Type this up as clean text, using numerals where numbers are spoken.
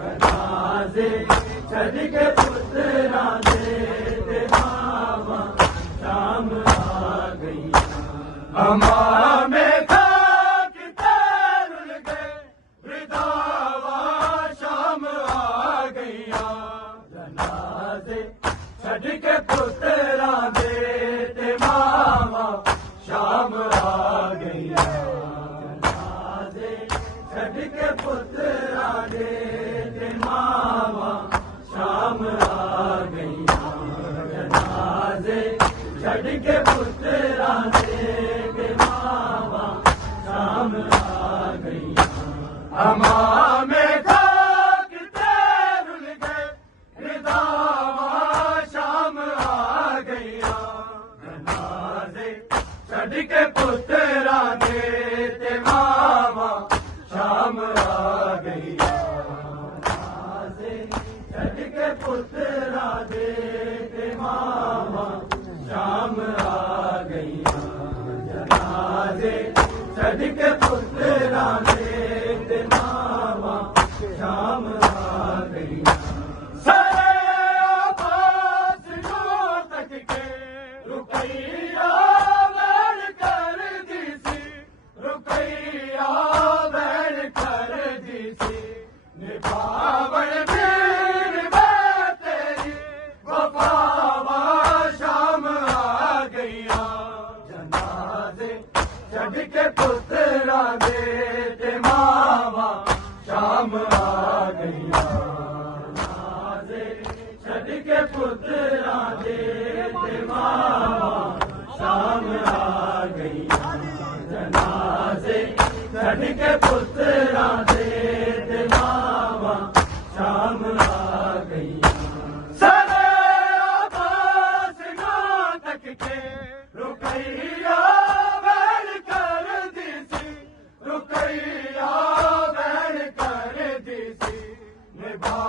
जनाजे छड़ के पुत्रा दे ते मावा शाम आ गई। अम्मा में खाक तैरुल गए वृद्धावा शाम आ गईया। जनाजे छड़ के पुत्रा दे ते मावा शाम आ गईया। जनाजे छड़ के पुत्रा दे ते मावा शाम आ गईया। जनाजे छड़ के पुत्रा दे ते मावा शाम आ गईया। अम्मा में खाक तैरुल गए वृद्धावा शाम आ गईया। जनाजे छड़ के पुत्रा दे ते मावा शाम आ गईया। जनाजे छड़ के पुत्रा दे ते मावा शाम आ गईया। जनाजे छड़ के पुत्रा दे ते मावा शाम आ गईया। सारे आबाद तक के रुपैया बैठ कर दी सी। रुपैया बैठ कर दी सी। निभावन वीर मैं तेरी वफावा शाम आ गईया। जनाजे छड़ के पुत्रा दे ते मावा शाम आ गईया। जनाजे छड़ के पुत्रा दे ते मावा शाम आ गईया। जनाजे छड़ के पुत्रा दे ते मावा शाम आ गईया। सारे आबाद तक के रुपैया बैठ कर दी सी। रुपैया बैठ कर दी सी। निभा